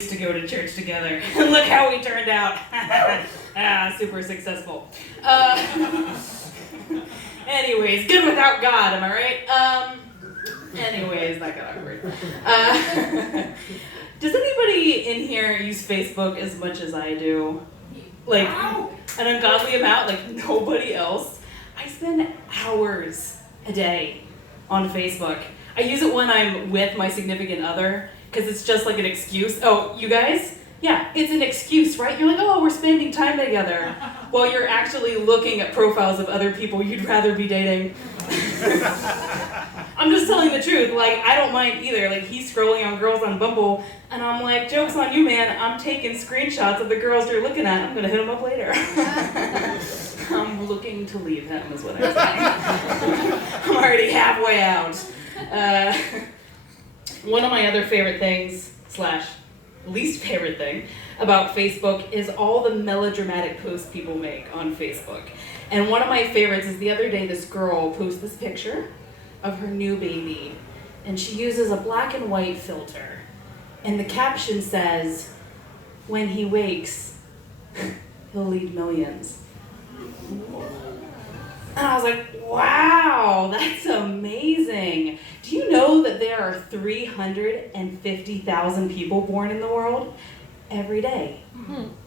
To go to church together. Look how we turned out. Super successful. Anyways, good without God, am I right? Anyways, that got awkward. Does anybody in here use Facebook as much as I do? Like, an ungodly amount, like nobody else. I spend hours a day on Facebook. I use it when I'm with my significant other, because it's just like an excuse. Oh, you guys? Yeah, it's an excuse, right? You're like, oh, we're spending time together, while you're actually looking at profiles of other people you'd rather be dating. I'm just telling the truth. Like, I don't mind either. Like, he's scrolling on girls on Bumble, and I'm like, joke's on you, man. I'm taking screenshots of the girls you're looking at. I'm gonna hit them up later. I'm looking to leave him, is what I'm saying. I'm already halfway out. One of my other favorite things, / least favorite thing, about Facebook is all the melodramatic posts people make on Facebook. And one of my favorites is the other day this girl posted this picture of her new baby, and she uses a black and white filter. And the caption says, "When he wakes, he'll lead millions." And I was like, wow, that's amazing. Do you know that there are 350,000 people born in the world? Every day.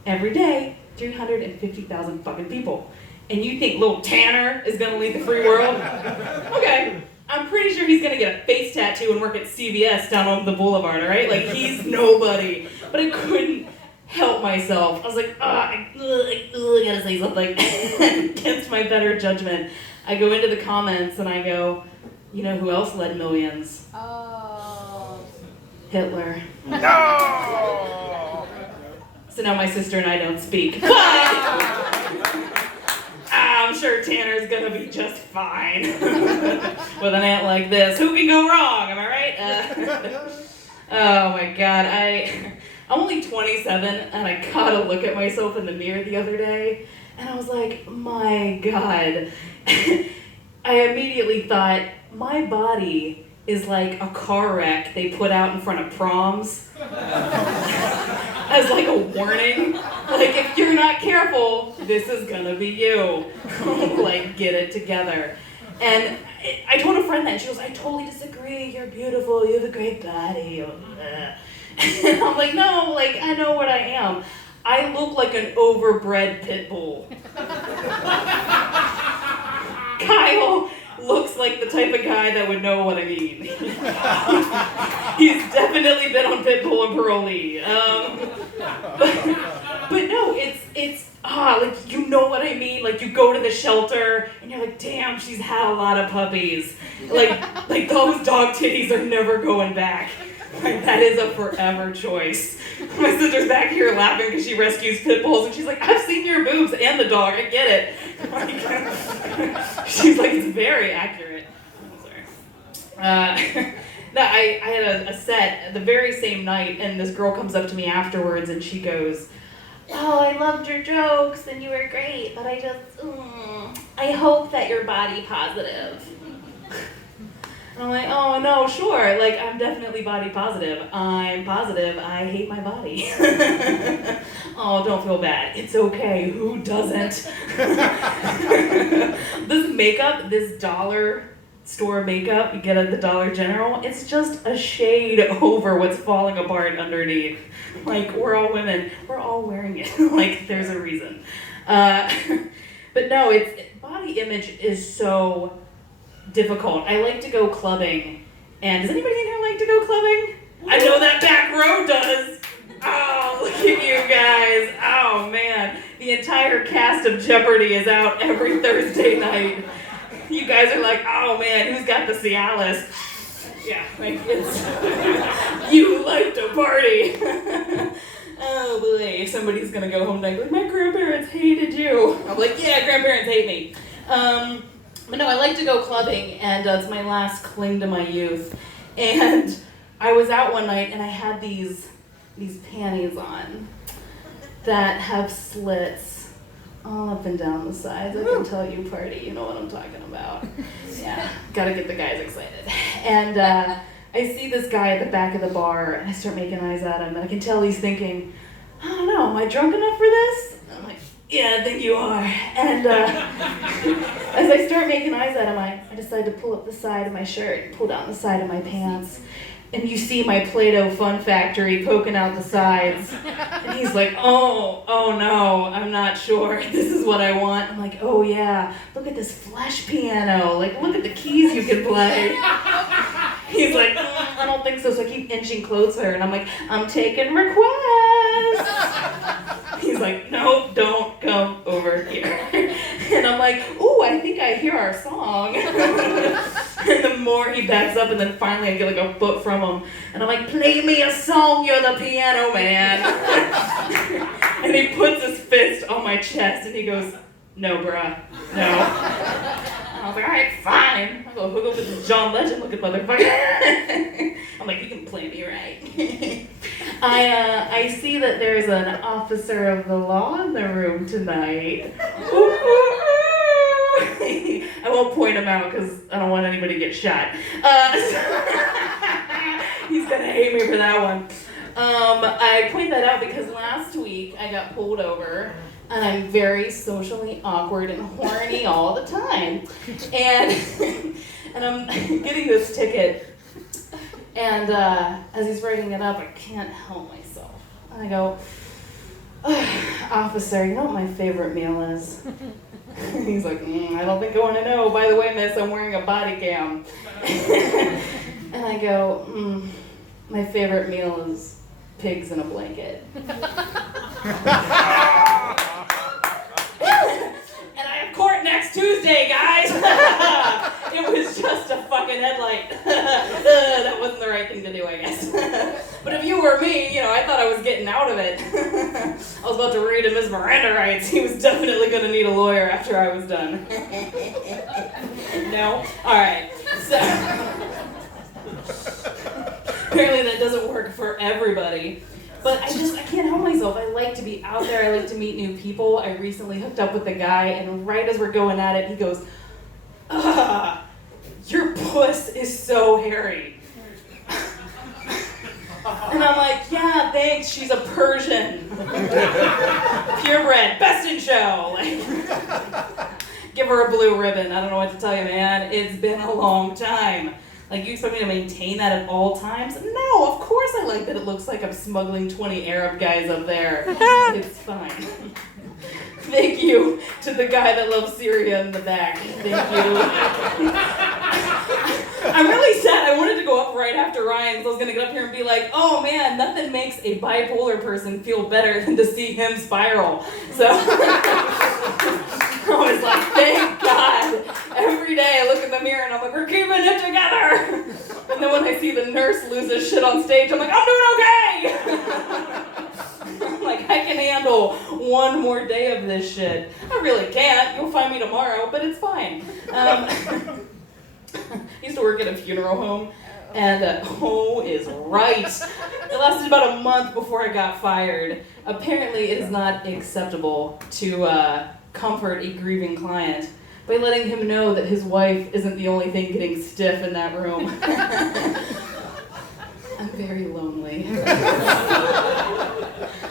Every day, 350,000 fucking people. And you think little Tanner is gonna lead the free world? Okay, I'm pretty sure he's gonna get a face tattoo and work at CVS down on the boulevard, all right? Like, he's nobody. But I couldn't help myself. I was like, I gotta say something. Against my better judgment, I go into the comments and I go, you know who else led millions? Oh. Hitler. No! So now my sister and I don't speak. But I'm sure Tanner's gonna be just fine with an aunt like this. Who can go wrong? Am I right? Oh my God, I'm only 27, and I got to look at myself in the mirror the other day, and I was like, my God. I immediately thought, my body is like a car wreck they put out in front of proms as like a warning. Like, if you're not careful, this is gonna be you. Like, get it together. And I told a friend that, and she goes, I totally disagree, you're beautiful, you have a great body. And I'm like, no, like, I know what I am. I look like an overbred pit bull. Kyle looks like the type of guy that would know what I mean. He's definitely been on Pitbull and Parolee. But no, it's like, you know what I mean? Like, you go to the shelter and you're like, damn, she's had a lot of puppies. Like those dog titties are never going back. Like, that is a forever choice. My sister's back here laughing because she rescues pit bulls, and she's like, I've seen your boobs and the dog, I get it. Like, she's like, it's very accurate. I'm sorry. No, I had a set the very same night, and this girl comes up to me afterwards, and she goes, oh, I loved your jokes, and you were great, but I hope that you're body positive. And I'm like, oh no, sure, like, I'm definitely body positive. I'm positive I hate my body. Oh, don't feel bad. It's okay, who doesn't? This makeup, this dollar store makeup you get at the Dollar General, it's just a shade over what's falling apart underneath. Like, we're all women, we're all wearing it. Like, there's a reason. But no, body image is so difficult. I like to go clubbing, and does anybody in here like to go clubbing? I know that back row does. Oh, look at you guys. Oh man, the entire cast of Jeopardy is out every Thursday night. You guys are like, oh man, who's got the Cialis? Yeah, like, it's you like to party. Oh boy, somebody's gonna go home tonight like, my grandparents hated you. I'm like, yeah, grandparents hate me. But no, I like to go clubbing, and it's my last cling to my youth. And I was out one night, and I had these panties on that have slits all up and down the sides. I can tell you party, you know what I'm talking about. Yeah, gotta get the guys excited. And I see this guy at the back of the bar, and I start making eyes at him, and I can tell he's thinking, I don't know, am I drunk enough for this? And I'm like, yeah, I think you are. And as I start making eyes at him, I decide to pull up the side of my shirt and pull down the side of my pants. And you see my Play-Doh Fun Factory poking out the sides. And he's like, oh no, I'm not sure. This is what I want. I'm like, oh yeah, look at this flesh piano. Like, look at the keys you can play. He's like, I don't think so. So I keep inching closer. And I'm like, I'm taking requests. He's like, no, don't come over here. And I'm like, ooh, I think I hear our song. And the more he backs up, and then finally I get like a foot from him. And I'm like, play me a song, you're the piano man. And he puts his fist on my chest and he goes, no, bruh, no. And I was like, all right, fine. I'll go hook up with this John Legend looking motherfucker. I'm like, you can play me right. I see that there's an officer of the law in the room tonight. I won't point him out because I don't want anybody to get shot. He's gonna hate me for that one. I point that out because last week I got pulled over and I'm very socially awkward and horny all the time. And I'm getting this ticket. And as he's writing it up, I can't help myself. And I go, officer, you know what my favorite meal is? He's like, I don't think I want to know. By the way, miss, I'm wearing a body cam. And I go, my favorite meal is pigs in a blanket. And I have court next Tuesday, guys. It was just a fucking headlight. That wasn't the right thing to do, I guess. But if you were me, I thought I was getting out of it. I was about to read him his Miranda rights. He was definitely going to need a lawyer after I was done. No? All right. So apparently that doesn't work for everybody. But I can't help myself. I like to be out there. I like to meet new people. I recently hooked up with a guy, and right as we're going at it, he goes, your puss is so hairy. And I'm like, yeah, thanks, she's a Persian. Purebred, best in show. Give her a blue ribbon. I don't know what to tell you, man. It's been a long time. Like, you expect me to maintain that at all times? No, of course I like that it looks like I'm smuggling 20 Arab guys up there. It's fine. Thank you to the guy that loves Syria in the back. Thank you. I'm really sad. I wanted to go up right after Ryan, so I was going to get up here and be like, oh man, nothing makes a bipolar person feel better than to see him spiral. So I was like, thank God. Every day I look in the mirror and I'm like, we're keeping it together. And then when I see the nurse lose his shit on stage, I'm like, I'm doing okay. I'm like, I can handle one more day of this shit. I really can't. You'll find me tomorrow, but it's fine. I used to work at a funeral home, and is right. It lasted about a month before I got fired. Apparently, it is not acceptable to comfort a grieving client by letting him know that his wife isn't the only thing getting stiff in that room. I'm very lonely.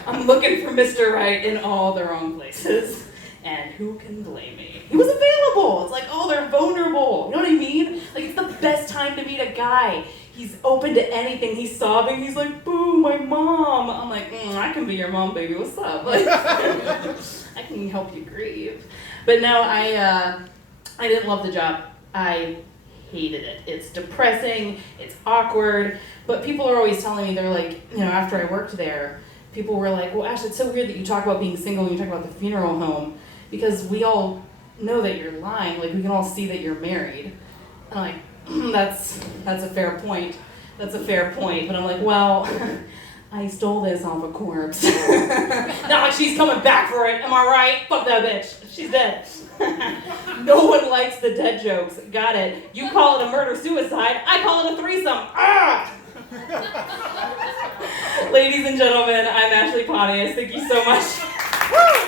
I'm looking for Mr. Right in all the wrong places. And who can blame me? He was available. It's like, oh, they're vulnerable. You know what I mean? Like, it's the best time to meet a guy. He's open to anything. He's sobbing. He's like, boo, my mom. I'm like, I can be your mom, baby. What's up? Like, I can help you grieve. But no, I didn't love the job. I hated it. It's depressing. It's awkward. But people are always telling me, they're like, after I worked there, people were like, well, Ash, it's so weird that you talk about being single and you talk about the funeral home, because we all know that you're lying. Like, we can all see that you're married. And I'm like, that's a fair point. That's a fair point. But I'm like, well, I stole this off a corpse. Not like she's coming back for it. Am I right? Fuck that bitch. She's dead. No one likes the dead jokes. Got it. You call it a murder-suicide. I call it a threesome. Ah! Ladies and gentlemen, I'm Ashley Pontius. Thank you so much. Woo!